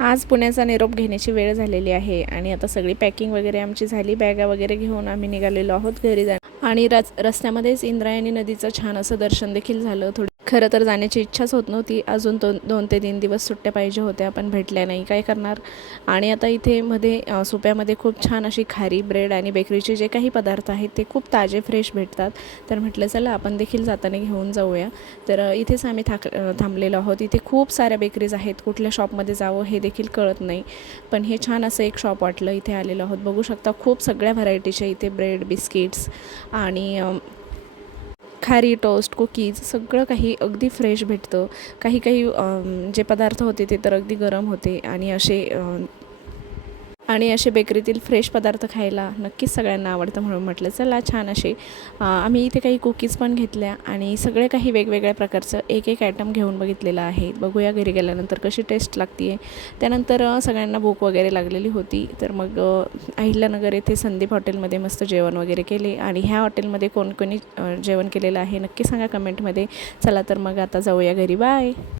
आज पुण्याचा निरोप घेण्याची वेळ झालेली आहे आणि आता सगळी पॅकिंग वगैरे आमची झाली. बॅगा वगैरे घेऊन आम्ही निघालेलो आहोत घरी आणि रस्त्यामध्येच इंद्रायणी नदीचं छान असं दर्शन देखील झालं. खरं तर जाण्याची इच्छाच होत नव्हती. अजून 2 ते 3 दिवस सुट्ट्या पाहिजे होत्या, पण भेटल्या नाही. काय करणार. आणि आता इथे मध्ये सुप्यामध्ये खूप छान अशी खारी ब्रेड आणि बेकरीचे जे काही पदार्थ आहेत ते खूप ताजे फ्रेश भेटतात. तर म्हटलं चला आपण देखील जाताना घेऊन जाऊया. तर इथेच आम्ही थांबलेलो आहोत. इथे खूप साऱ्या बेकरीज आहेत. कुठल्या शॉपमध्ये जावं हे देखील कळत नाही, पण हे छान असं एक शॉप वाटलं. इथे आलेलो आहोत. बघू शकता खूप सगळ्या व्हरायटीचे इथे ब्रेड, बिस्किट्स आणि खारी, टोस्ट, कुकीज सगळं काही अगदी फ्रेश भेटतं. काही जे पदार्थ होते ते तर अगदी गरम होते आणि असे बेकरीतील फ्रेश पदार्थ खायला नक्कीच सगळ्यांना आवडतं. म्हणून म्हटलं चला छान असे आम्ही इथे काही कुकीज पण घेतल्या आणि सगळे काही वेगवेगळ्या प्रकारचं एक आयटम घेऊन बघितलेलं आहे. बघूया घरी गेल्यानंतर कशी टेस्ट लागते आहे. त्यानंतर सगळ्यांना भूक वगैरे लागलेली होती. तर मग अहिल्यानगर येथे संदीप हॉटेलमध्ये मस्त जेवण वगैरे केले. आणि ह्या हॉटेलमध्ये कोणी जेवण केलेलं आहे नक्की सांगा कमेंटमध्ये. चला तर मग आता जाऊया घरी. बाय.